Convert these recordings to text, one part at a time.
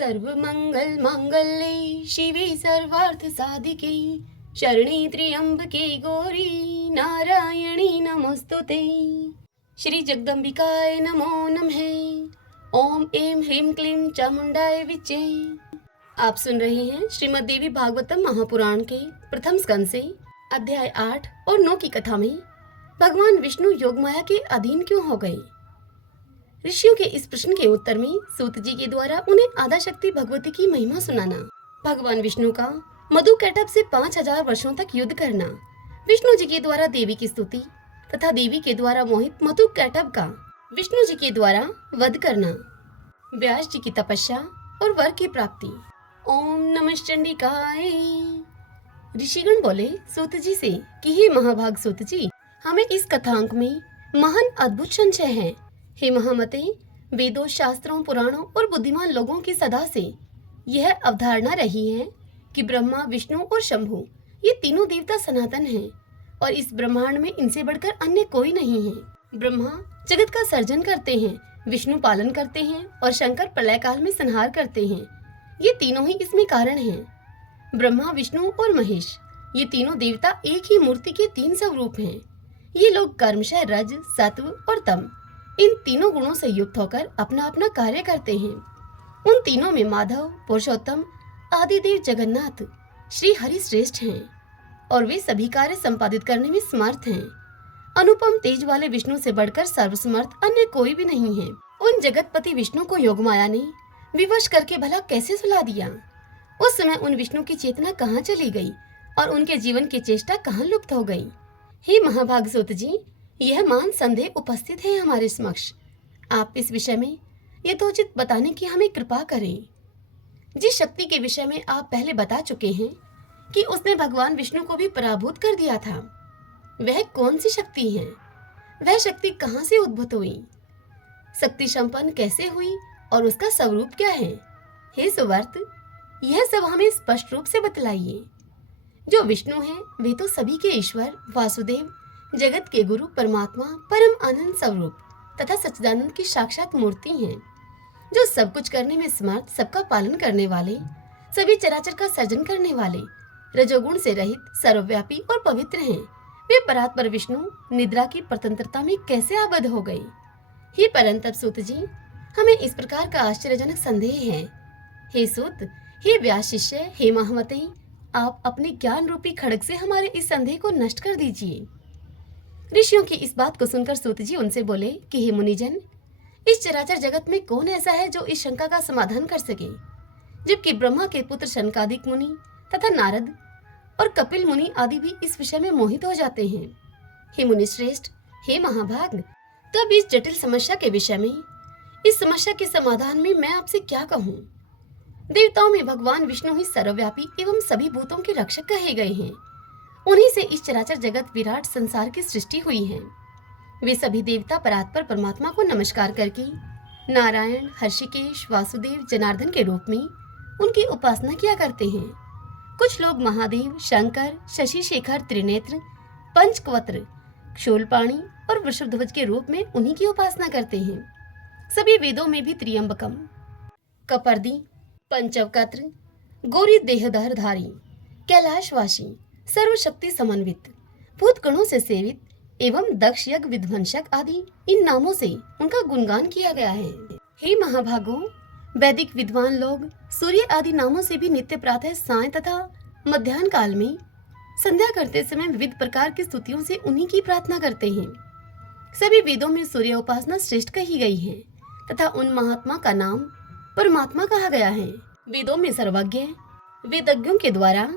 सर्वमंगल मांगल्ये शिवे सर्वार्थ साधिके शरणे त्र्यंबके गौरी नारायणी नमोस्तुते। श्री जगदम्बिकाय नमो नमः। ओम ऐं ह्रीं क्लीं चामुंडाय विचे। आप सुन रहे हैं श्रीमद् देवी भागवतम महापुराण के प्रथम स्कंद से अध्याय 8 और 9 की कथा में भगवान विष्णु योगमाया के अधीन क्यों हो गए। ऋषियों के इस प्रश्न के उत्तर में सूत जी के द्वारा उन्हें आद्या शक्ति भगवती की महिमा सुनाना, भगवान विष्णु का मधु कैटभ से 5000 वर्षों तक युद्ध करना, विष्णु जी के द्वारा देवी की स्तुति तथा देवी के द्वारा मोहित मधु कैटभ का विष्णु जी के द्वारा वध करना, व्यास जी की तपस्या और वर की प्राप्ति। ओम नमः चंडिकाय। ऋषिगण बोले सूत जी से कि हे महाभाग सूत जी, हमें इस कथांक में महान अद्भुत संशय है। हे महामते, वेदों, शास्त्रों, पुराणों और बुद्धिमान लोगों की सदा से यह अवधारणा रही है कि ब्रह्मा, विष्णु और शंभु ये तीनों देवता सनातन हैं और इस ब्रह्मांड में इनसे बढ़कर अन्य कोई नहीं है। ब्रह्मा जगत का सर्जन करते हैं, विष्णु पालन करते हैं और शंकर प्रलय काल में संहार करते हैं। ये तीनों ही इसमें कारण हैं। ब्रह्मा, विष्णु और महेश ये तीनों देवता एक ही मूर्ति के 3 स्वरूप हैं। ये लोग कर्मशः रज, सत्व और तम इन तीनों गुणों से युक्त होकर अपना अपना कार्य करते हैं। उन तीनों में माधव, पुरुषोत्तम, आदिदेव जगन्नाथ, श्री हरि श्रेष्ठ हैं और वे सभी कार्य संपादित करने में समर्थ हैं। अनुपम तेज वाले विष्णु से बढ़कर सर्वसमर्थ अन्य कोई भी नहीं है। उन जगतपति विष्णु को योगमाया ने विवश करके भला कैसे सुला दिया। उस समय उन विष्णु की चेतना कहाँ चली गई और उनके जीवन की चेष्टा कहाँ लुप्त हो गई। हे महाभाग सूत जी, यह मान संदेह उपस्थित है हमारे समक्ष। आप इस विषय में यथोचित बताने की हमें कृपा करें। जिस शक्ति के विषय में आप पहले बता चुके हैं कि उसने भगवान विष्णु को भी पराभूत कर दिया था, वह कौन सी शक्ति है? वह शक्ति कहाँ से उद्भूत हुई, शक्ति संपन्न कैसे हुई और उसका स्वरूप क्या है? हे सुवर्त, यह सब हमें स्पष्ट रूप से बतलाइए। जो विष्णु है वे तो सभी के ईश्वर, वासुदेव, जगत के गुरु, परमात्मा, परम आनंद स्वरूप तथा सच्चिदानंद की साक्षात मूर्ति हैं, जो सब कुछ करने में समर्थ, सबका पालन करने वाले, सभी चराचर का सर्जन करने वाले, रजोगुण से रहित, सर्वव्यापी और पवित्र हैं। वे परात्पर विष्णु निद्रा की स्वतंत्रता में कैसे आबद्ध हो गए? हे परंतप सूत जी, हमें इस प्रकार का आश्चर्यजनक संदेह है। हे सूत, हे व्यास शिष्य, हे महामते, आप अपने ज्ञान रूपी खड्ग से हमारे इस संदेह को नष्ट कर दीजिए। ऋषियों की इस बात को सुनकर सूत जी उनसे बोले कि हे मुनिजन, इस चराचर जगत में कौन ऐसा है जो इस शंका का समाधान कर सके, जबकि ब्रह्मा के पुत्र शनकादिक मुनि तथा नारद और कपिल मुनि आदि भी इस विषय में मोहित हो जाते हैं। हे मुनि श्रेष्ठ, हे महाभाग, तब इस जटिल समस्या के विषय में, इस समस्या के समाधान में मैं आपसे क्या कहूँ? देवताओं में भगवान विष्णु ही सर्वव्यापी एवं सभी भूतों के रक्षक कहे गए हैं। उन्हीं से इस चराचर जगत विराट संसार की सृष्टि हुई है। वे सभी देवता परात्पर परमात्मा को नमस्कार करके नारायण, हर्षिकेश, वासुदेव, जनार्दन के रूप में उनकी उपासना किया करते हैं। कुछ लोग महादेव, शंकर, शशि शेखर, त्रिनेत्र, पंचक्वत्र, शूलपाणी और वृषभध्वज के रूप में उन्हीं की उपासना करते हैं। सभी वेदों में भी त्र्यंबकम, कपर्दी, पंचवक्त्र, गौरी देहधारधारी, कैलाशवासी, सर्वशक्ति समन्वित, भूत गणों से सेवित एवं दक्ष यज्ञ विध्वंसक आदि इन नामों से उनका गुणगान किया गया है। हे महाभागों, वैदिक विद्वान लोग सूर्य आदि नामों से भी नित्य प्रातः, साय तथा मध्याह्न काल में संध्या करते समय विविध प्रकार की स्तुतियों से उन्हीं की प्रार्थना करते हैं। सभी वेदों में सूर्य उपासना श्रेष्ठ कही गई है तथा उन महात्मा का नाम परमात्मा कहा गया है। वेदों में सर्वज्ञ वेदज्ञों के द्वारा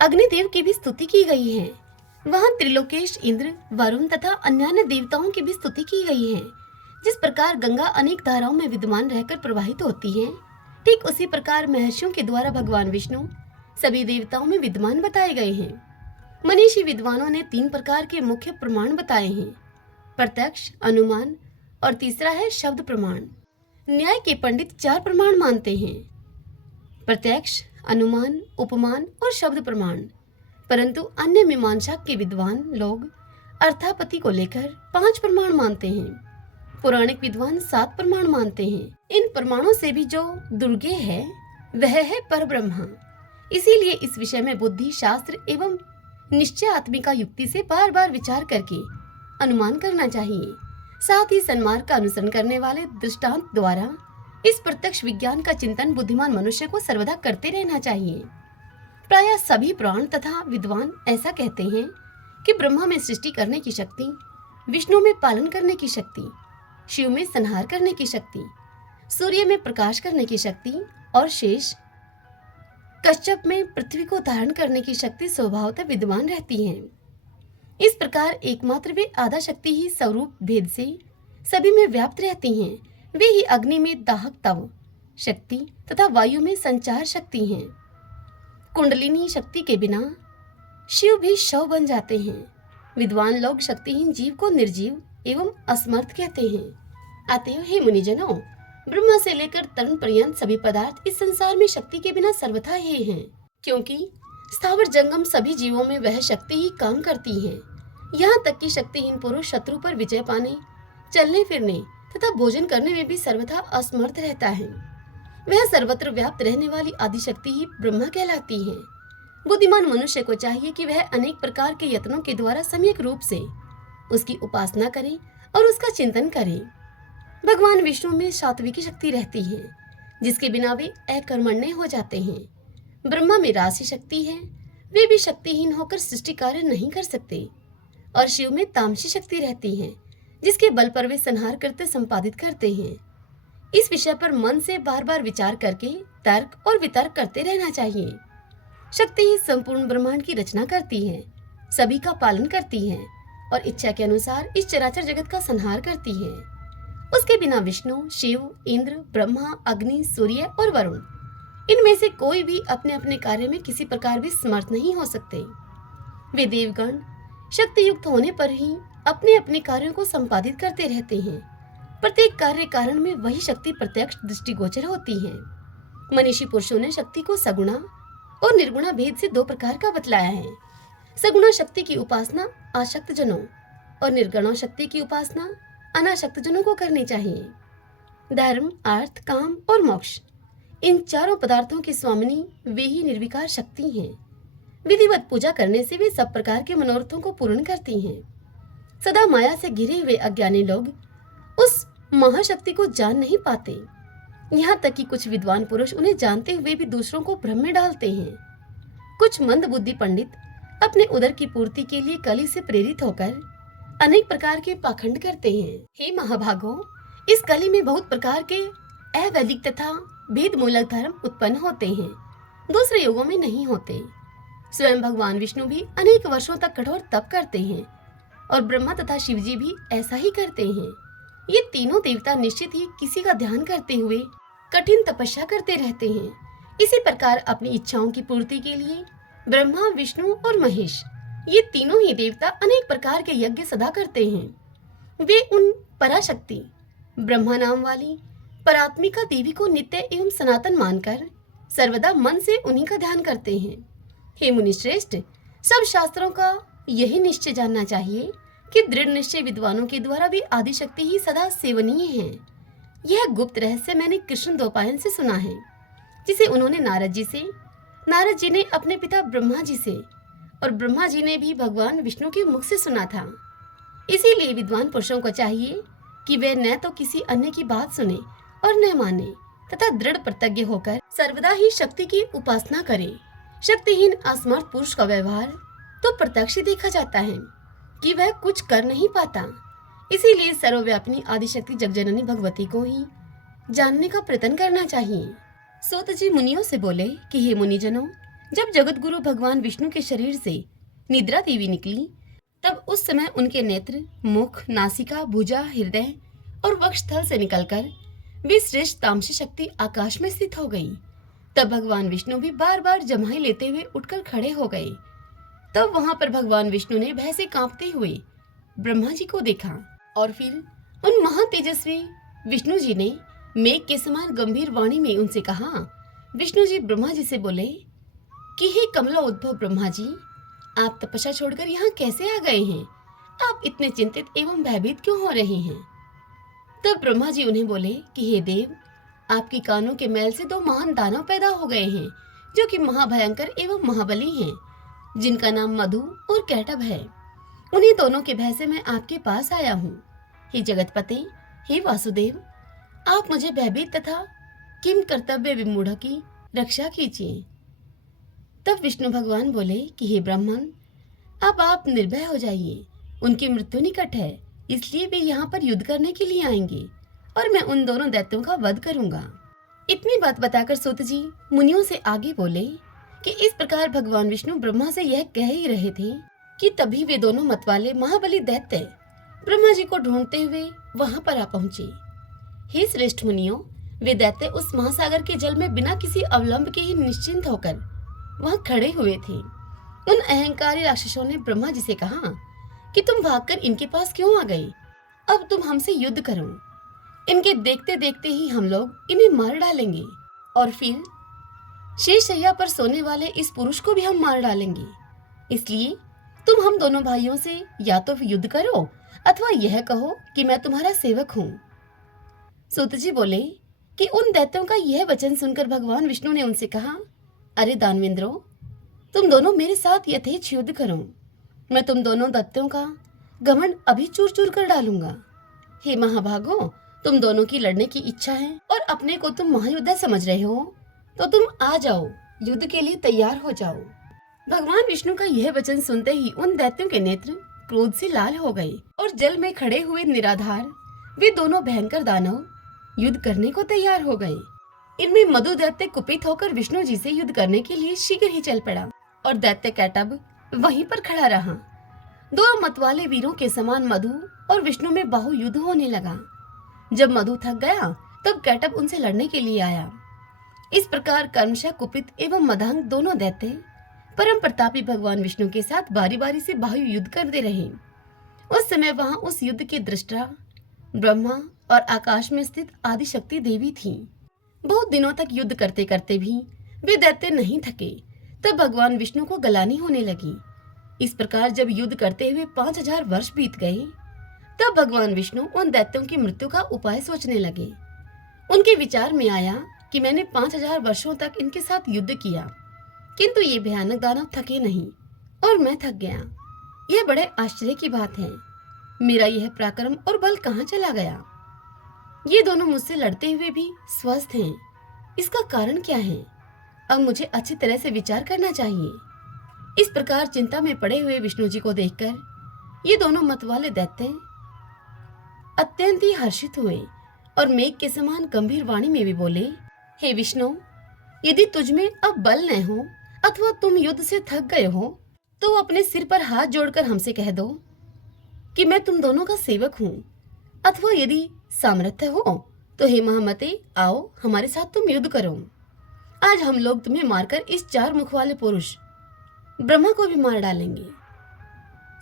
अग्निदेव की भी स्तुति की गई है। वहाँ त्रिलोकेश, इंद्र, वरुण तथा अन्य देवताओं की भी स्तुति की गई है। जिस प्रकार गंगा अनेक धाराओं में विद्यमान रहकर प्रवाहित होती है, ठीक उसी प्रकार महर्षियों के द्वारा भगवान विष्णु सभी देवताओं में विद्यमान बताए गए हैं। मनीषी विद्वानों ने 3 प्रकार के मुख्य प्रमाण बताए हैं, प्रत्यक्ष, अनुमान और तीसरा है शब्द प्रमाण। न्याय के पंडित 4 प्रमाण मानते हैं, प्रत्यक्ष, अनुमान, उपमान और शब्द प्रमाण। परंतु अन्य मीमांसा के विद्वान लोग अर्थापत्ति को लेकर 5 प्रमाण मानते हैं, पौराणिक विद्वान 7 प्रमाण मानते हैं। इन प्रमाणों से भी जो दुर्गेय है वह है परब्रह्म। इसीलिए इस विषय में बुद्धि, शास्त्र एवं निश्चय आत्मिका युक्ति से बार बार विचार करके अनुमान करना चाहिए। साथ ही सन्मार्ग का अनुसरण करने वाले दृष्टांत द्वारा इस प्रत्यक्ष विज्ञान का चिंतन बुद्धिमान मनुष्य को सर्वदा करते रहना चाहिए। प्रायः सभी पुराण तथा विद्वान ऐसा कहते हैं कि ब्रह्मा में सृष्टि करने की शक्ति, विष्णु में पालन करने की शक्ति, शिव में संहार करने की शक्ति, सूर्य में प्रकाश करने की शक्ति और शेष कश्यप में पृथ्वी को धारण करने की शक्ति स्वभावतः विद्यमान रहती है। इस प्रकार एकमात्र वे आधा शक्ति ही स्वरूप भेद से सभी में व्याप्त रहती हैं। वे ही अग्नि में दाहक तव शक्ति तथा वायु में संचार शक्ति हैं। कुंडलिनी शक्ति के बिना शिव भी शव बन जाते हैं। विद्वान लोग शक्तिहीन जीव को निर्जीव एवं असमर्थ कहते हैं। अतएव हे मुनिजनों, ब्रह्मा से लेकर तरुण पर्यंत सभी पदार्थ इस संसार में शक्ति के बिना सर्वथा ही हैं, क्योंकि स्थावर जंगम सभी जीवों में वह शक्ति ही काम करती है। यहाँ तक कि शक्तिहीन पुरुष शत्रु पर विजय पाने, चलने फिरने तथा भोजन करने में भी सर्वथा असमर्थ रहता है। वह सर्वत्र व्याप्त रहने वाली आदिशक्ति ही ब्रह्मा कहलाती है। बुद्धिमान मनुष्य को चाहिए कि वह अनेक प्रकार के यत्नों के द्वारा सम्यक रूप से उसकी उपासना करे और उसका चिंतन करे। भगवान विष्णु में सात्विकी शक्ति रहती है, जिसके बिना वे अकर्मण्य हो जाते हैं। ब्रह्मा में राशि शक्ति है, वे भी शक्तिहीन होकर सृष्टि कार्य नहीं कर सकते। और शिव में तामसी शक्ति रहती है, जिसके बल पर वे संहार करते संपादित करते हैं। इस विषय पर मन से बार बार विचार करके तर्क और वितर्क करते रहना चाहिए। शक्ति ही संपूर्ण ब्रह्मांड की रचना करती है, सभी का पालन करती है और इच्छा के अनुसार इस चराचर जगत का संहार करती है। उसके बिना विष्णु, शिव, इंद्र, ब्रह्मा, अग्नि, सूर्य और वरुण, इनमें से कोई भी अपने अपने कार्य में किसी प्रकार भी समर्थ नहीं हो सकते। वे देवगण शक्ति युक्त होने पर ही अपने अपने कार्यों को संपादित करते रहते हैं। प्रत्येक कार्य कारण में वही शक्ति प्रत्यक्ष दृष्टिगोचर होती है। मनीषी पुरुषों ने शक्ति को सगुणा और निर्गुणा भेद से 2 प्रकार का बतलाया है। सगुणा शक्ति की उपासना आसक्त जनों और निर्गुणा शक्ति की उपासना अनासक्त जनों को करनी चाहिए। धर्म, अर्थ, काम और मोक्ष, इन चारों पदार्थों की स्वामिनी वे ही निर्विकार शक्ति हैं। विधिवत पूजा करने से वे सब प्रकार के मनोरथों को पूर्ण करती हैं। सदा माया से घिरे हुए अज्ञानी लोग उस महाशक्ति को जान नहीं पाते। यहाँ तक कि कुछ विद्वान पुरुष उन्हें जानते हुए भी दूसरों को भ्रम में डालते हैं। कुछ मंद बुद्धि पंडित अपने उदर की पूर्ति के लिए कली से प्रेरित होकर अनेक प्रकार के पाखंड करते हैं। हे महाभागों, इस कली में बहुत प्रकार के अवैदिक तथा भेद मूलक धर्म उत्पन्न होते हैं, दूसरे युगों में नहीं होते। स्वयं भगवान विष्णु भी अनेक वर्षों तक कठोर तप करते हैं और ब्रह्मा तथा शिवजी भी ऐसा ही करते हैं। ये तीनों देवता निश्चित ही किसी का ध्यान करते हुए कठिन तपस्या करते रहते हैं। इसी प्रकार अपनी इच्छाओं की पूर्ति के लिए ब्रह्मा, विष्णु और महेश, ये तीनों ही देवता अनेक प्रकार के यज्ञ सदा करते हैं। वे उन पराशक्ति ब्रह्मा नाम वाली परात्मिका देवी को नित्य एवं सनातन मानकर सर्वदा मन से उन्हीं का ध्यान करते हैं। हे मुनि श्रेष्ठ, सब शास्त्रों का यही निश्चय जानना चाहिए कि दृढ़ निश्चय विद्वानों के द्वारा भी आदिशक्ति ही सदा सेवनीय है। यह गुप्त रहस्य मैंने कृष्ण द्वैपायन से सुना है, जिसे उन्होंने नारद जी से, नारद जी ने अपने पिता ब्रह्मा जी से और ब्रह्मा जी ने भी भगवान विष्णु के मुख से सुना था। इसीलिए विद्वान पुरुषों को चाहिए कि वे न तो किसी अन्य की बात सुने और न माने तथा दृढ़ प्रतिज्ञ होकर सर्वदा ही शक्ति की उपासना करें। शक्तिहीन असमर्थ पुरुष का व्यवहार तो प्रत्यक्ष देखा जाता है कि वह कुछ कर नहीं पाता। इसीलिए सर्वव्यापिनी आदिशक्ति जगजननी भगवती को ही जानने का प्रयत्न करना चाहिए। सूत जी मुनियों से बोले कि हे मुनिजनों, जब जगत गुरु भगवान विष्णु के शरीर से निद्रा देवी निकली, तब उस समय उनके नेत्र, मुख, नासिका, भुजा, हृदय और वक्षस्थल से निकलकर वे श्रेष्ठ तामसी शक्ति आकाश में स्थित हो गई। तब भगवान विष्णु भी बार बार जम्हाई लेते हुए उठकर खड़े हो गए। तब वहां पर भगवान विष्णु ने भय से कांपते हुए ब्रह्मा जी को देखा और फिर उन महातेजस्वी विष्णु जी ने मेघ के समान गंभीर वाणी में उनसे कहा। विष्णु जी ब्रह्मा जी से बोले कि हे कमला उद्भव ब्रह्मा जी, आप तपस्या छोड़कर यहाँ कैसे आ गए हैं? आप इतने चिंतित एवं भयभीत क्यों हो रहे हैं? तब ब्रह्मा जी उन्हें बोले कि हे देव, आपकी कानों के मैल से दो महान दानव पैदा हो गए हैं, जो कि महाभयंकर एवं महाबली हैं, जिनका नाम मधु और कैटभ है। उन्हीं दोनों के भय से मैं आपके पास आया हूँ। हे जगतपते, हे वासुदेव, आप मुझे भयभीत तथा किम कर्तव्य विमूढ़ की रक्षा कीजिए। तब विष्णु भगवान बोले कि हे ब्राह्मण, अब आप निर्भय हो जाइए। उनकी मृत्यु निकट है, इसलिए वे यहाँ पर युद्ध करने के लिए आएंगे और मैं उन दोनों दैत्यों का वध करूंगा। इतनी बात बताकर सूत जी मुनियों से आगे बोले कि इस प्रकार भगवान विष्णु ब्रह्मा से यह कह ही रहे थे कि तभी वे दोनों मतवाले महाबली दैत्य ब्रह्मा जी को ढूंढते हुए वहां पर आ पहुंचे। हे श्रेष्ठ मुनियों, वे दैत्य उस महासागर के जल में बिना किसी अवलंब के ही निश्चिंत होकर वहां खड़े हुए थे। उन अहंकारी राक्षसों ने ब्रह्मा जी से कहा कि तुम भागकर इनके पास क्यों आ गए? अब तुम हमसे युद्ध करो। इनके देखते देखते ही हम लोग इन्हें मार डालेंगे और फिर शेषशैया पर सोने वाले इस पुरुष को भी हम मार डालेंगे। इसलिए तुम हम दोनों भाइयों से या तो युद्ध करो अथवा यह कहो कि मैं तुम्हारा सेवक हूँ। सूत जी बोले कि उन दैत्यों का यह वचन सुनकर भगवान विष्णु ने उनसे कहा, अरे दानवेंद्रो, तुम दोनों मेरे साथ यथेच्छ युद्ध करो। मैं तुम दोनों दैत्यों का घमंड अभी चूर चूर कर डालूंगा। हे महाभागो, तुम दोनों की लड़ने की इच्छा है और अपने को तुम महायोद्धा समझ रहे हो, तो तुम आ जाओ, युद्ध के लिए तैयार हो जाओ। भगवान विष्णु का यह वचन सुनते ही उन दैत्यों के नेत्र क्रोध से लाल हो गए और जल में खड़े हुए निराधार वे दोनों भयंकर दानव युद्ध करने को तैयार हो गए। इनमें मधु दैत्य कुपित होकर विष्णु जी से युद्ध करने के लिए शीघ्र ही चल पड़ा और दैत्य कैटभ वहीं पर खड़ा रहा। दो मतवाले वीरों के समान मधु और विष्णु में बाहु युद्ध होने लगा। जब मधु थक गया तब कैटभ उनसे लड़ने के लिए आया। इस प्रकार कर्मशः कुपित एवं मदांग दोनों दैत्य परम प्रतापी भगवान विष्णु के साथ बारी बारी से बाहु युद्ध करते रहे। उस समय वहां उस युद्ध के दृष्टा ब्रह्मा और आकाश में स्थित आदिशक्ति देवी थी। बहुत दिनों तक युद्ध करते करते भी वे दैत्य नहीं थके। तब भगवान विष्णु को गलानी होने लगी। इस प्रकार जब युद्ध करते हुए 5000 वर्ष बीत गए, तब भगवान विष्णु उन दैत्यों की मृत्यु का उपाय सोचने लगे। उनके विचार में आया कि मैंने 5000 वर्षों तक इनके साथ युद्ध किया, किंतु ये भयानक दानव थके नहीं और मैं थक गया। यह बड़े आश्चर्य की बात है। मेरा यह पराक्रम और बल कहाँ चला गया? ये दोनों मुझसे लड़ते हुए भी स्वस्थ हैं। इसका कारण क्या है? अब मुझे अच्छी तरह से विचार करना चाहिए। इस प्रकार चिंता में पड़े हुए विष्णु जी को देखकर ये दोनों मतवाले दैत्य अत्यंत ही हर्षित हुए और मेघ के समान गंभीर वाणी में भी बोले, हे विष्णु, यदि तुझमें अब बल न हो अथवा तुम युद्ध से थक गए हो तो अपने सिर पर हाथ जोड़कर हमसे कह दो कि मैं तुम दोनों का सेवक हूँ, अथवा यदि सामर्थ्य हो तो हे महामते, आओ हमारे साथ तुम युद्ध करो। आज हम लोग तुम्हें मारकर इस 4 मुख वाले पुरुष ब्रह्मा को भी मार डालेंगे।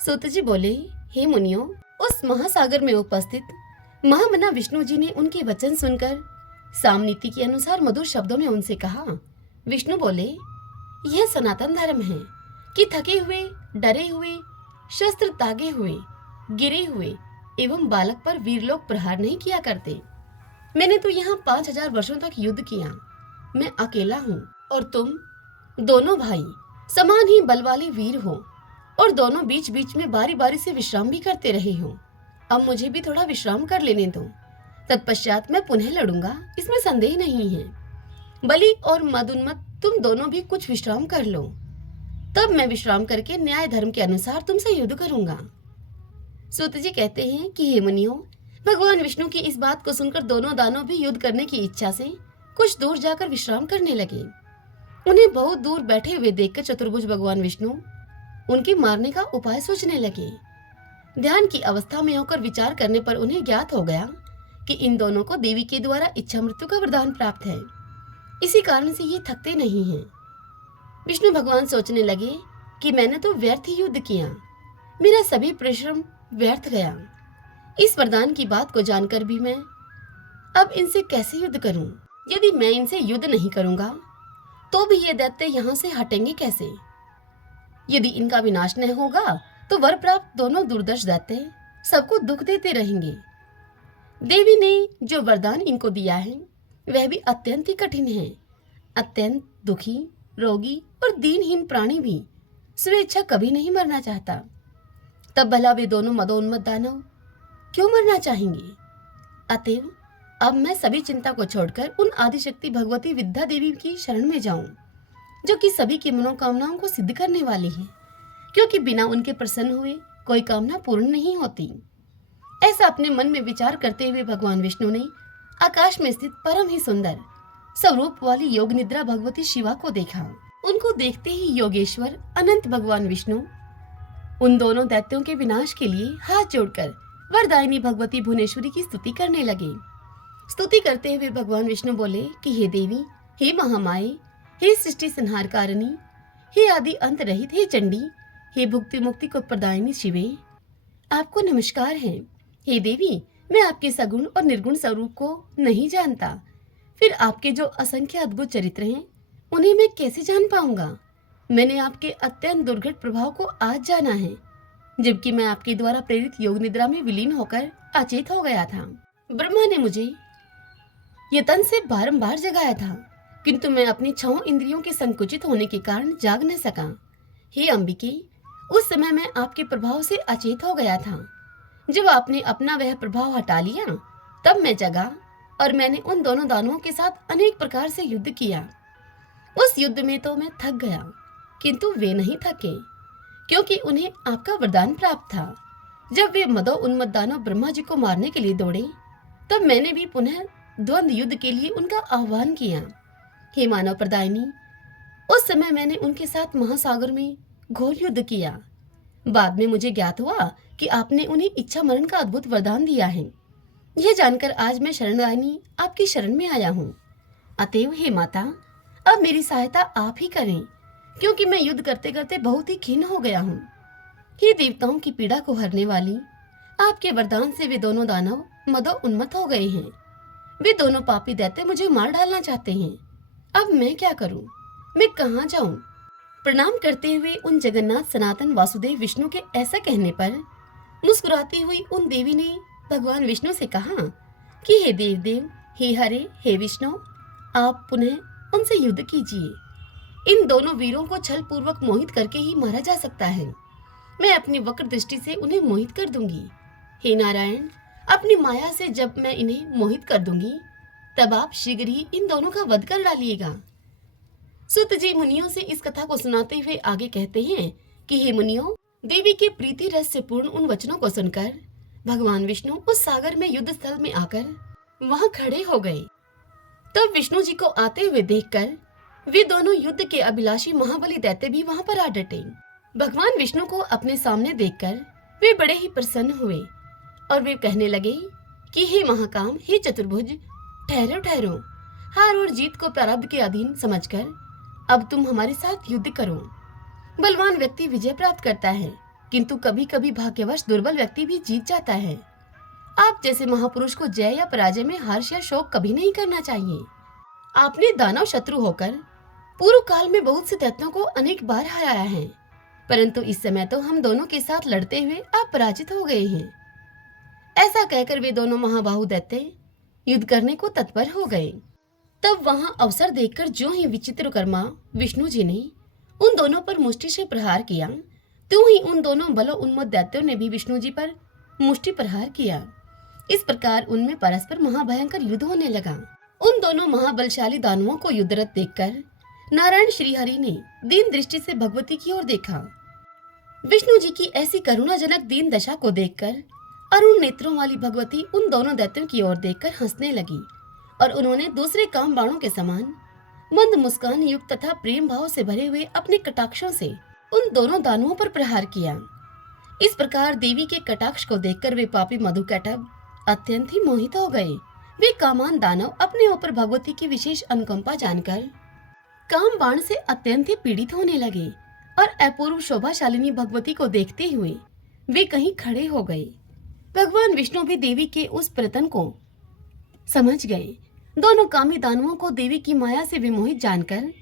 सूत जी बोले, हे मुनियों, उस महासागर में उपस्थित महामना विष्णु जी ने उनके वचन सुनकर सामनीति के अनुसार मधुर शब्दों में उनसे कहा। विष्णु बोले, यह सनातन धर्म है कि थके हुए, डरे हुए, शस्त्र तागे हुए, गिरे हुए एवं बालक पर वीरलोक प्रहार नहीं किया करते। मैंने तो यहाँ 5000 वर्षों तक युद्ध किया। मैं अकेला हूँ और तुम दोनों भाई समान ही बल वाले वीर हो और दोनों बीच बीच में बारी बारी से विश्राम भी करते रहे हो। अब मुझे भी थोड़ा विश्राम कर लेने दो, तत्पश्चात मैं पुनः लड़ूंगा, इसमें संदेह नहीं है। बलि और मदोन्मत्त तुम दोनों भी कुछ विश्राम कर लो, तब मैं विश्राम करके न्याय धर्म के अनुसार तुमसे युद्ध करूंगा। सूत जी कहते हैं कि हे मुनियों, भगवान विष्णु की इस बात को सुनकर दोनों दानव भी युद्ध करने की इच्छा से कुछ दूर जाकर विश्राम करने लगे। उन्हें बहुत दूर बैठे हुए देखकर चतुर्भुज भगवान विष्णु उनके मारने का उपाय सोचने लगे। ध्यान की अवस्था में होकर विचार करने पर उन्हें ज्ञात हो गया कि इन दोनों को देवी के द्वारा इच्छा मृत्यु का वरदान प्राप्त है, इसी कारण से ये थकते नहीं हैं। विष्णु भगवान सोचने लगे कि मैंने तो व्यर्थ ही युद्ध किया, मेरा सभी परिश्रम व्यर्थ गया। इस वरदान की बात को जानकर भी मैं अब इनसे कैसे युद्ध करूं? यदि मैं इनसे युद्ध नहीं करूंगा तो भी ये दैत्य यहाँ से हटेंगे कैसे? यदि इनका विनाश न होगा तो वर प्राप्त दोनों दुर्दर्श दैत्य सबको दुख देते रहेंगे। देवी ने जो वरदान इनको दिया है वह भी अत्यंत ही कठिन है। अत्यंत दुखी, रोगी और दीनहीन प्राणी भी स्वेच्छा कभी नहीं मरना चाहता। तब भला वे दोनों मदोन्मत्त दानव क्यों मरना चाहेंगे? अतएव अब मैं सभी चिंता को छोड़कर उन आदिशक्ति भगवती विद्या देवी की शरण में जाऊं, जो कि सभी की मनोकामनाओं को सिद्ध करने वाली है, क्योंकि बिना उनके प्रसन्न हुए कोई कामना पूर्ण नहीं होती। ऐसा अपने मन में विचार करते हुए भगवान विष्णु ने आकाश में स्थित परम ही सुंदर स्वरूप वाली योग निद्रा भगवती शिवा को देखा। उनको देखते ही योगेश्वर अनंत भगवान विष्णु उन दोनों दैत्यों के विनाश के लिए हाथ जोड़कर वरदायिनी भगवती भुवनेश्वरी की स्तुति करने लगे। स्तुति करते हुए भगवान विष्णु बोले कि हे देवी, हे महामाये, हे सृष्टि संहारकारिणी, हे आदि अंत रहित, हे चंडी, हे भुक्ति मुक्ति को प्रदायिनी शिवे, आपको नमस्कार है। हे देवी, मैं आपके सगुण और निर्गुण स्वरूप को नहीं जानता, फिर आपके जो असंख्य अद्भुत चरित्र हैं उन्हें मैं कैसे जान पाऊंगा? मैंने आपके अत्यंत दुर्घट प्रभाव को आज जाना है, जबकि मैं आपके द्वारा प्रेरित योग निद्रा में विलीन होकर अचेत हो गया था। ब्रह्मा ने मुझे यतन से बारंबार जगाया था, किंतु मैं अपनी 6 इंद्रियों के संकुचित होने के कारण जाग न सका। हे अंबिके, उस समय मैं आपके प्रभाव से अचेत हो गया था। जब आपने अपना वह प्रभाव हटा लिया तब मैं जगा और मैंने उन दोनों दानवों के साथ अनेक प्रकार से युद्ध किया। उस युद्ध में तो मैं थक गया, किंतु वे नहीं थके, क्योंकि उन्हें आपका वरदान प्राप्त था। जब वे मदो उन्मत्त दानव ब्रह्मा जी को मारने के लिए दौड़े तब मैंने भी पुनः द्वंद्व युद्ध के लिए उनका आह्वान किया। हे मानव प्रदायिनी, उस समय मैंने उनके साथ महासागर में घोर युद्ध किया। बाद में मुझे ज्ञात हुआ कि आपने उन्हें इच्छा मरण का अद्भुत वरदान दिया है। यह जानकर आज मैं शरणदायिनी आपकी शरण में आया हूँ। अतएव हे माता, अब मेरी सहायता आप ही करें, क्योंकि मैं युद्ध करते करते बहुत ही खिन्न हो गया हूँ। हे देवताओं की पीड़ा को हरने वाली, आपके वरदान से वे दोनों दानव मदो उन्मत्त हो गए हैं। वे दोनों पापी दैत्य मुझे मार डालना चाहते हैं। अब मैं क्या करूं? मैं कहाँ जाऊं? प्रणाम करते हुए उन जगन्नाथ सनातन वासुदेव विष्णु के ऐसा कहने पर मुस्कुराती हुई उन देवी ने भगवान विष्णु से कहा कि हे देव, हे हरे, हे विष्णु, आप पुनः उनसे युद्ध कीजिए। इन दोनों वीरों को छल पूर्वक मोहित करके ही मारा जा सकता है। मैं अपनी वक्र दृष्टि से उन्हें मोहित कर दूंगी। हे नारायण, अपनी माया से जब मैं इन्हें मोहित कर दूंगी तब आप शीघ्र ही इन दोनों का वध कर डालिएगा। सुत जी मुनियों से इस कथा को सुनाते हुए आगे कहते हैं कि हे मुनियों, देवी के प्रीति रस से पूर्ण उन वचनों को सुनकर भगवान विष्णु उस सागर में युद्ध स्थल में आकर वहां खड़े हो गए। तब विष्णु जी को आते हुए देखकर वे दोनों युद्ध के अभिलाषी महाबली दैत्य भी वहां पर आ डटे। भगवान विष्णु को अपने सामने देखकर वे बड़े ही प्रसन्न हुए और वे कहने लगे कि हे महाकाम, हे चतुर्भुज, ठहरो ठहरो। हार और जीत को प्रारब्ध के अधीन समझकर अब तुम हमारे साथ युद्ध करो। बलवान व्यक्ति विजय प्राप्त करता है, किंतु कभी कभी भाग्यवश दुर्बल व्यक्ति भी जीत जाता है। आप जैसे महापुरुष को जय या पराजय में हर्ष या शोक कभी नहीं करना चाहिए। आपने दानव शत्रु होकर पूर्व काल में बहुत से दैत्यों को अनेक बार हराया है, परंतु इस समय तो हम दोनों के साथ लड़ते हुए आप पराजित हो गए हैं। ऐसा कहकर वे दोनों महाबाहु दैत्य युद्ध करने को तत्पर हो गए। तब वहां अवसर देखकर जो ही विचित्रकर्मा विष्णु जी ने उन दोनों पर मुष्टि से प्रहार किया, तो ही उन दोनों बलो उन्मत्त दैत्यों ने भी विष्णु जी पर मुष्टि प्रहार किया। इस प्रकार उनमें परस्पर महाभयंकर युद्ध होने लगा। उन दोनों महाबलशाली दानवों को युद्धरत देखकर नारायण श्री हरि ने दीन दृष्टि से भगवती की ओर देखा। विष्णु जी की ऐसी करुणाजनक दीन दशा को देखकर अरुण नेत्रों वाली भगवती उन दोनों दैत्यों की ओर देखकर हंसने लगी और उन्होंने दूसरे काम बाणों के समान मंद मुस्कान युक्त तथा प्रेम भाव से भरे हुए अपने कटाक्षों से उन दोनों दानवों पर प्रहार किया। इस प्रकार देवी के कटाक्ष को देखकर वे पापी मधुकैटभ अत्यंत ही मोहित हो गए। वे कामान दानव अपने ऊपर भगवती की विशेष अनुकंपा जानकर काम बाण से अत्यंत ही पीड़ित होने लगे और अपूर्व शोभाशालिनी भगवती को देखते हुए वे कहीं खड़े हो गए। भगवान विष्णु भी देवी के उस प्रयत्न को समझ गए। दोनों कामी दानवों को देवी की माया से विमोहित जानकर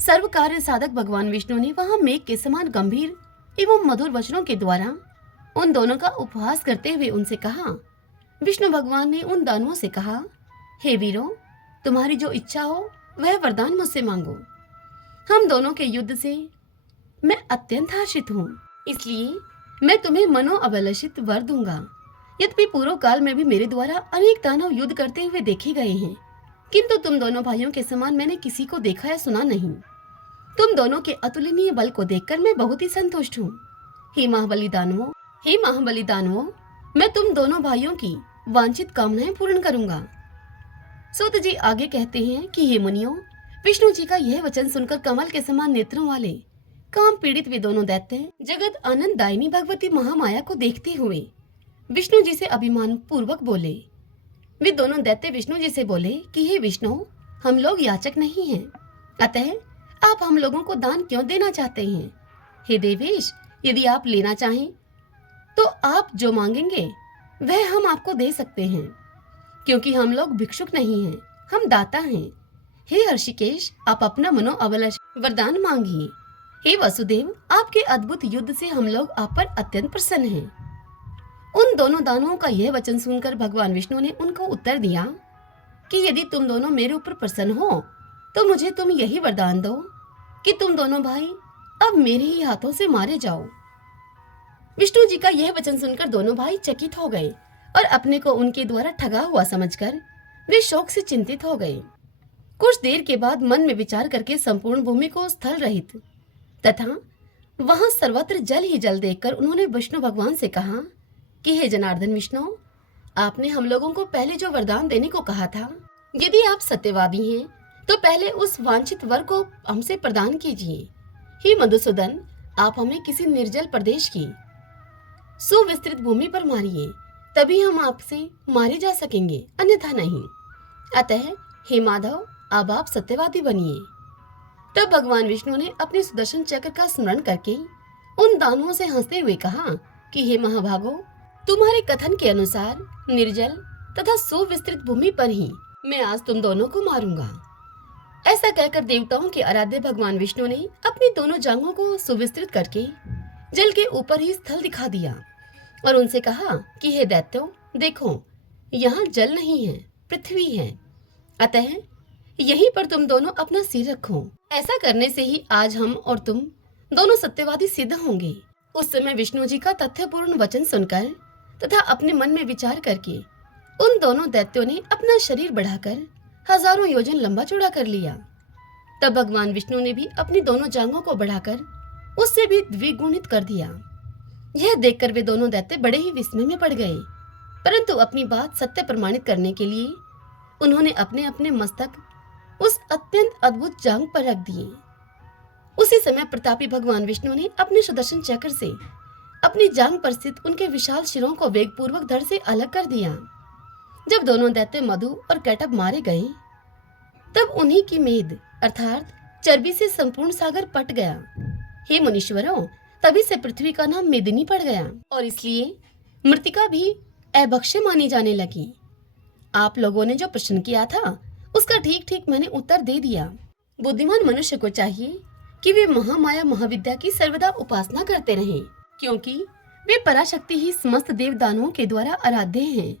सर्व कार्य साधक भगवान विष्णु ने वहां मेघ के समान गंभीर एवं मधुर वचनों के द्वारा उन दोनों का उपहास करते हुए उनसे कहा विष्णु भगवान ने उन दानवों से कहा, हे वीरों, तुम्हारी जो इच्छा हो वह वरदान मुझसे मांगो। हम दोनों के युद्ध से मैं अत्यंत हर्षित हूँ, इसलिए मैं तुम्हें मनोअभिलषित वर दूंगा। यद्यपि पूर्व काल में भी मेरे द्वारा अनेक दानव युद्ध करते हुए देखे गए हैं, किंतु तुम दोनों भाइयों के समान मैंने किसी को देखा या सुना नहीं। तुम दोनों के अतुलनीय बल को देखकर मैं बहुत ही संतुष्ट हूँ। हे महाबली दानवों, मैं तुम दोनों भाइयों की वांछित कामनाएं पूर्ण करूंगा। सूत जी आगे कहते हैं कि हे मुनियों, विष्णु जी का यह वचन सुनकर कमल के समान नेत्रों वाले काम पीड़ित वे दोनों दैत्य जगत आनंद दायिनी भगवती महामाया को देखते हुए विष्णु जी से अभिमान पूर्वक बोले। वे दोनों दैत्य विष्णु जी से बोले कि हे विष्णु, हम लोग याचक नहीं हैं, अतः आप हम लोगों को दान क्यों देना चाहते हैं? हे देवेश, यदि आप लेना चाहें तो आप जो मांगेंगे वह हम आपको दे सकते हैं, क्योंकि हम लोग भिक्षुक नहीं हैं, हम दाता हैं। हे हर्षिकेश, आप अपना मनोअभिलाष वरदान मांगिए। हे वसुदेव, आपके अद्भुत युद्ध से हम लोग आप पर अत्यंत प्रसन्न हैं। उन दोनों दानवों का यह वचन सुनकर भगवान विष्णु ने उनको उत्तर दिया कि यदि तुम दोनों मेरे ऊपर प्रसन्न हो तो मुझे तुम यही वरदान दो कि तुम दोनों भाई अब मेरे ही हाथों से मारे जाओ। विष्णु जी का यह वचन सुनकर दोनों भाई चकित हो गए और अपने को उनके द्वारा ठगा हुआ समझकर वे शोक से चिंतित हो गए। कुछ देर के बाद मन में विचार करके संपूर्ण भूमि को स्थल रहित तथा वहां सर्वत्र जल ही जल देखकर उन्होंने विष्णु भगवान से कहा कि हे जनार्दन विष्णु, आपने हम लोगों को पहले जो वरदान देने को कहा था, यदि आप सत्यवादी हैं तो पहले उस वांछित वर को हमसे प्रदान कीजिए। हे मधुसूदन, आप हमें किसी निर्जल प्रदेश की सुविस्तृत भूमि पर मारिए, तभी हम आपसे मारे जा सकेंगे, अन्यथा नहीं। अतः हे माधव, अब आप सत्यवादी बनिए। तब भगवान विष्णु ने अपने सुदर्शन चक्र का स्मरण करके उन दानवों से हंसते हुए कहा कि हे महाभागो, तुम्हारे कथन के अनुसार निर्जल तथा सुविस्तृत भूमि पर ही मैं आज तुम दोनों को मारूंगा। ऐसा कहकर देवताओं के आराध्य भगवान विष्णु ने अपनी दोनों जांघों को सुविस्तृत करके जल के ऊपर ही स्थल दिखा दिया और उनसे कहा कि हे दैत्यों, देखो, यहाँ जल नहीं है, पृथ्वी है, अतः यहीं पर तुम दोनों अपना सिर रखो। ऐसा करने से ही आज हम और तुम दोनों सत्यवादी सिद्ध होंगे। उस समय विष्णु जी का तथ्यपूर्ण वचन सुनकर तथा अपने मन में विचार करके उन दोनों दैत्यों ने अपना शरीर बढ़ाकर हजारों योजन लंबा चौड़ा कर लिया। तब भगवान विष्णु ने भी अपनी दोनों जांघों को बढ़ाकर उससे भी द्विगुणित कर दिया। यह देखकर वे दोनों दैत्य बड़े ही विस्मय में पड़ गए, परंतु अपनी बात सत्य प्रमाणित करने के लिए उन्होंने अपने अपने मस्तक उस अत्यंत अद्भुत जांघ पर रख दिए। उसी समय प्रतापी भगवान विष्णु ने अपने सुदर्शन चक्र से अपनी जांघ पर स्थित उनके विशाल शिरों को वेगपूर्वक धड़ से अलग कर दिया। जब दोनों दैत्य मधु और कैटब मारे गए, तब उन्हीं की मेद अर्थात चर्बी से संपूर्ण सागर पट गया। हे मुनीश्वरों, तभी से पृथ्वी का नाम मेदिनी पड़ गया और इसलिए मृतिका भी अभक्ष्य मानी जाने लगी। आप लोगों ने जो प्रश्न किया था उसका ठीक ठीक मैंने उत्तर दे दिया। बुद्धिमान मनुष्य को चाहिए कि वे महामाया महाविद्या की सर्वदा उपासना करते रहें, क्योंकि वे पराशक्ति ही समस्त देव दानवों के द्वारा आराध्य हैं।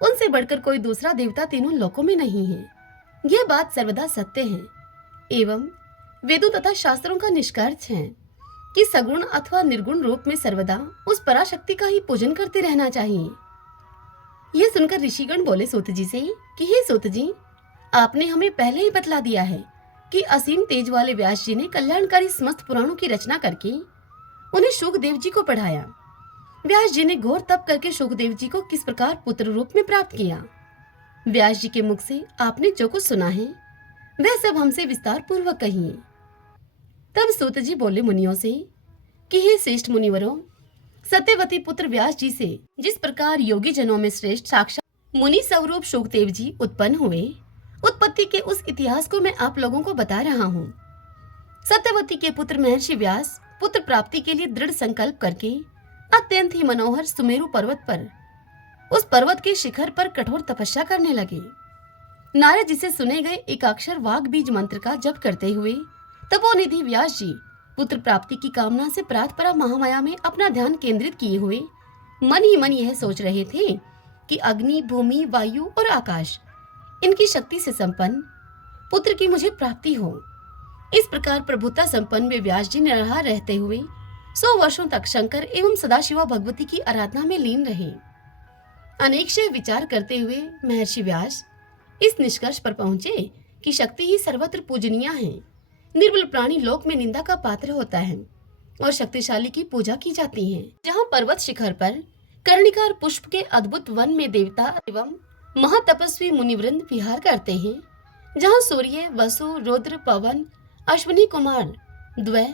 उनसे बढ़कर कोई दूसरा देवता तीनों लोकों में नहीं है। यह बात सर्वदा सत्य है एवं वेदों तथा शास्त्रों का निष्कर्ष है कि सगुण अथवा निर्गुण रूप में सर्वदा उस पराशक्ति का ही पूजन करते रहना चाहिए। यह सुनकर ऋषिगण बोले सूत जी से कि हे सूत जी, आपने हमें पहले ही बतला दिया है कि असीम तेज वाले व्यास जी ने कल्याणकारी समस्त पुराणों की रचना करके उन्हें शुकदेव जी को पढ़ाया। व्यास जी ने घोर तप करके शुकदेव जी को किस प्रकार पुत्र रूप में प्राप्त किया। व्यास जी के मुख से आपने जो कुछ सुना है वह सब हमसे विस्तार पूर्वक कहिए। तब सूत जी बोले मुनियों से कि हे श्रेष्ठ मुनिवरों, सत्यवती पुत्र व्यास जी से जिस प्रकार योगी जनों में श्रेष्ठ साक्षात मुनि स्वरूप शुकदेव जी उत्पन्न हुए, उत्पत्ति के उस इतिहास को मैं आप लोगों को बता रहा हूँ। सत्यवती के पुत्र महर्षि व्यास पुत्र प्राप्ति के लिए दृढ़ संकल्प करके अत्यंत ही मनोहर सुमेरु पर्वत पर उस पर्वत के शिखर पर कठोर तपस्या करने लगे। नारद जी से सुने गए एकाक्षर वाग बीज मंत्र का जप करते हुए तपोनिधि व्यास जी पुत्र प्राप्ति की कामना से प्रातपरा महामाया में अपना ध्यान केंद्रित किए हुए मन ही मन यह सोच रहे थे कि अग्नि, भूमि, वायु और आकाश इनकी शक्ति से संपन्न पुत्र की मुझे प्राप्ति हो। इस प्रकार प्रभुता संपन्न वे व्यास जी निराहार रहते हुए 100 वर्षों तक शंकर एवं सदाशिवा भगवती की आराधना में लीन रहे। अनेक से विचार करते हुए महर्षि व्यास इस निष्कर्ष पर पहुंचे कि शक्ति ही सर्वत्र पूजनीय है। निर्बल प्राणी लोक में निंदा का पात्र होता है और शक्तिशाली की पूजा की जाती है। जहाँ पर्वत शिखर पर कर्णिकार पुष्प के अद्भुत वन में देवता एवं महातपस्वी मुनिवृंद विहार करते हैं, जहाँ सूर्य, वसु, रुद्र, पवन, अश्विनी कुमार, द्वै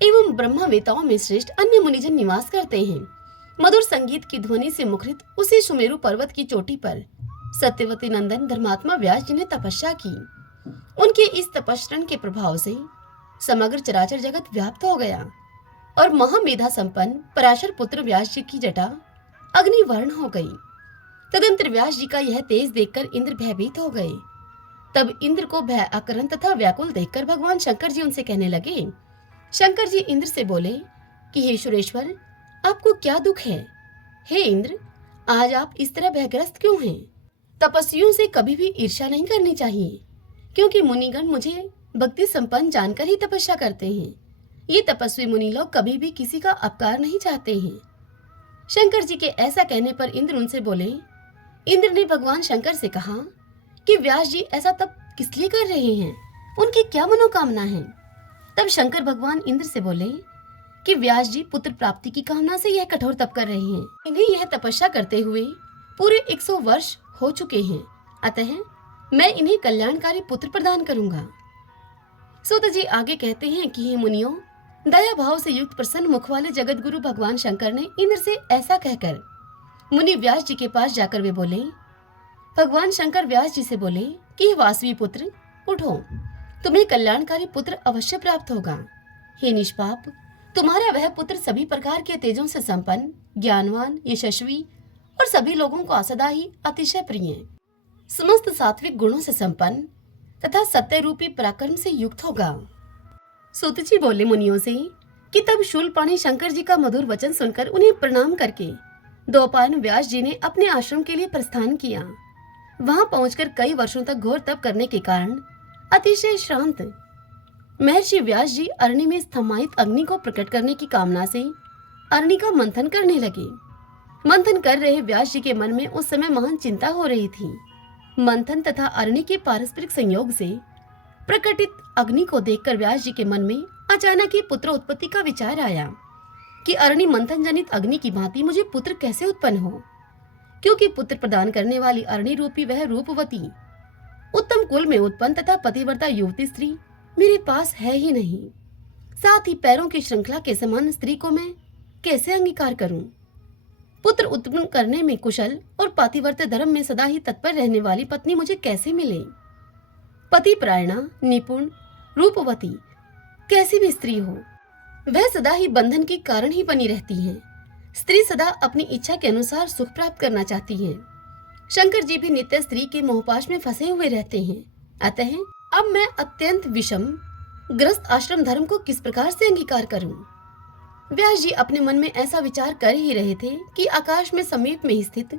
एवं ब्रह्मवेताओं में श्रेष्ठ अन्य मुनिजन निवास करते हैं, मधुर संगीत की ध्वनि से मुखरित उसी सुमेरु पर्वत की चोटी पर सत्यवती नंदन धर्मात्मा व्यास जी ने तपस्या की। उनके इस तपस्रण के प्रभाव से समग्र चराचर जगत व्याप्त हो गया और महामेधा संपन्न पराशर पुत्र व्यास जी की जटा अग्निवर्ण हो गई। तदंतर व्यास जी का यह तेज देखकर इंद्र भयभीत हो गए। तब इंद्र को भय आकरण तथा व्याकुल देखकर भगवान शंकर जी उनसे कहने लगे। शंकर जी इंद्र से बोले कि हे सुरेश्वर, आपको क्या दुख है? हे इंद्र, आज आप इस तरह भयग्रस्त क्यों हैं? तपस्वियों से कभी भी ईर्ष्या नहीं करनी चाहिए, क्योंकि मुनिगण मुझे भक्ति संपन्न जानकर ही तपस्या करते हैं। ये तपस्वी मुनि लोग कभी भी किसी का अपकार नहीं चाहते हैं। शंकर जी के ऐसा कहने पर इंद्र उनसे बोले। इंद्र ने भगवान शंकर से कहा कि व्यास जी ऐसा तप किस लिए कर रहे हैं, उनकी क्या मनोकामना है? तब शंकर भगवान इंद्र से बोले कि व्यास जी पुत्र प्राप्ति की कामना से यह कठोर तप कर रहे हैं। इन्हें यह तपस्या करते हुए पूरे 100 वर्ष हो चुके हैं, अतः मैं इन्हें कल्याणकारी पुत्र प्रदान करूंगा। सूत जी आगे कहते हैं कि हे मुनियों, दया भाव से युक्त प्रसन्न मुख वाले जगत गुरु भगवान शंकर ने इंद्र से ऐसा कहकर मुनि व्यास जी के पास जाकर वे बोले। भगवान शंकर व्यास जी से बोले कि वासवी पुत्र, उठो, तुम्हें कल्याणकारी पुत्र अवश्य प्राप्त होगा। हे निष्पाप, तुम्हारा वह पुत्र सभी प्रकार के तेजों से संपन्न, ज्ञानवान, यशस्वी और सभी लोगों को सदा ही अतिशय प्रिय, समस्त सात्विक गुणों से संपन्न तथा सत्य रूपी पराक्रम से युक्त होगा। सूत जी बोले मुनियों से कि तब शूलपाणी शंकर जी का मधुर वचन सुनकर उन्हें प्रणाम करके द्वैपायन व्यास जी ने अपने आश्रम के लिए प्रस्थान किया। वहां पहुंचकर कई वर्षों तक घोर तप करने के कारण अतिशय श्रांत महर्षि व्यास जी अरण्य में स्थमायित अग्नि को प्रकट करने की कामना से अग्नि का मंथन करने लगे। मंथन कर रहे व्यास जी के मन में उस समय महान चिंता हो रही थी। मंथन तथा अग्नि के पारस्परिक संयोग से प्रकटित अग्नि को देखकर व्यास जी के मन में अचानक ही पुत्र उत्पत्ति का विचार आया कि अग्नि मंथन जनित अग्नि की भांति मुझे पुत्र कैसे उत्पन्न हो, क्योंकि पुत्र प्रदान करने वाली अग्नि रूपी वह रूपवती उत्तम कुल में उत्पन्न तथा पतिव्रता युवती स्त्री मेरे पास है ही नहीं। साथ ही पैरों की श्रृंखला के समान स्त्री को मैं कैसे अंगीकार करूं? पुत्र उत्पन्न करने में कुशल और पातिव्रत धर्म में सदा ही तत्पर रहने वाली पत्नी मुझे कैसे मिले? पति प्रायणा, निपुण, रूपवती कैसी भी स्त्री हो, वह सदा ही बंधन के कारण ही बनी रहती है। स्त्री सदा अपनी इच्छा के अनुसार सुख प्राप्त करना चाहती है। शंकर जी भी नित्य स्त्री के मोहपाश में फंसे हुए रहते हैं। अतः अब मैं अत्यंत विषम ग्रस्त आश्रम धर्म को किस प्रकार से अंगीकार करूं? व्यास जी अपने मन में ऐसा विचार कर ही रहे थे कि आकाश में समीप में स्थित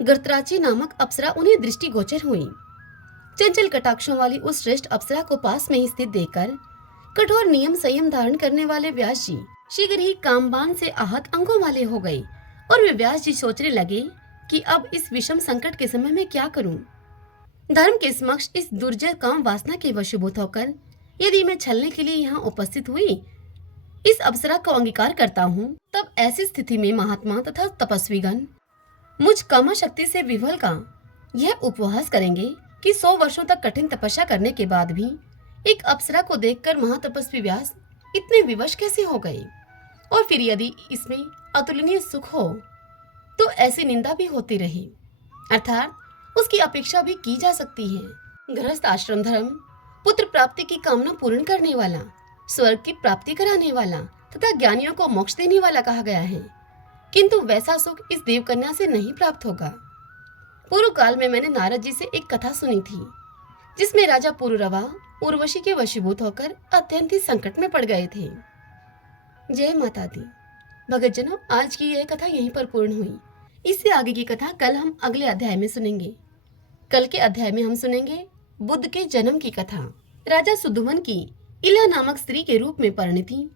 गर्तराची नामक अप्सरा उन्हें दृष्टिगोचर हुई। चंचल कटाक्षों वाली उस श्रेष्ठ अप्सरा को पास में ही स्थित देखकर कठोर नियम संयम धारण करने वाले व्यास जी शीघ्र ही कामबान से आहत अंगों वाले हो गए और वे व्यास जी सोचने लगे कि अब इस विषम संकट के समय में क्या करूं? धर्म के समक्ष इस दुर्जय काम वासना के वशीभूत होकर यदि मैं छलने के लिए यहाँ उपस्थित हुई इस अप्सरा को अंगीकार करता हूँ, तब ऐसी स्थिति में महात्मा तथा तपस्वीगण मुझ कामा शक्ति से विवल का यह उपहास करेंगे कि 100 वर्षों तक कठिन तपस्या करने के बाद भी एक अप्सरा को देखकर महातपस्वी व्यास इतने विवश कैसे हो गए? और फिर यदि इसमें अतुलनीय सुख हो तो ऐसी निंदा भी होती रही, अर्थात उसकी अपेक्षा भी की जा सकती है। गृहस्थ आश्रम धर्म पुत्र प्राप्ति की कामना पूर्ण करने वाला, स्वर्ग की प्राप्ति कराने वाला तथा ज्ञानियों को मोक्ष देने वाला कहा गया है, किंतु वैसा सुख इस देवकन्या से नहीं प्राप्त होगा। पूर्व काल में मैंने नारद जी से एक कथा सुनी थी, जिसमें राजा पुरुरवा उर्वशी के वशीभूत होकर अत्यंत ही संकट में पड़ गए थे। जय माता दी। भगतजनों, आज की यह कथा यहीं पर पूर्ण हुई। इससे आगे की कथा कल हम अगले अध्याय में सुनेंगे। कल के अध्याय में हम सुनेंगे बुद्ध के जन्म की कथा। राजा सुदुमन की इला नामक स्त्री के रूप में परिणति,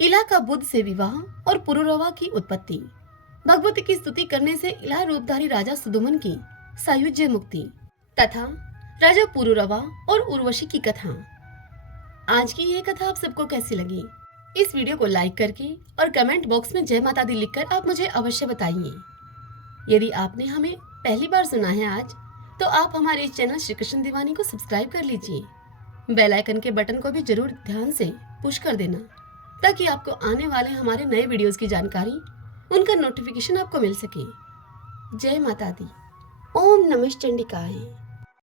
इला का बुद्ध से विवाह और पुरुरवा की उत्पत्ति, भगवती की स्तुति करने से इला रूपधारी राजा सुदुमन की सायुज्य मुक्ति तथा राजा पुरुरवा और उर्वशी की कथा। आज की यह कथा आप सबको कैसी लगी? इस वीडियो को लाइक करके और कमेंट बॉक्स में जय माता दी लिखकर आप मुझे अवश्य बताइए। यदि आपने हमें पहली बार सुना है आज, तो आप हमारे इस चैनल श्री कृष्ण दीवानी को सब्सक्राइब कर लीजिए। बेल आइकन के बटन को भी जरूर ध्यान से पुश कर देना, ताकि आपको आने वाले हमारे नए वीडियोस की जानकारी, उनका नोटिफिकेशन आपको मिल सके। जय माता दी। ओम नमः चंडिकाय।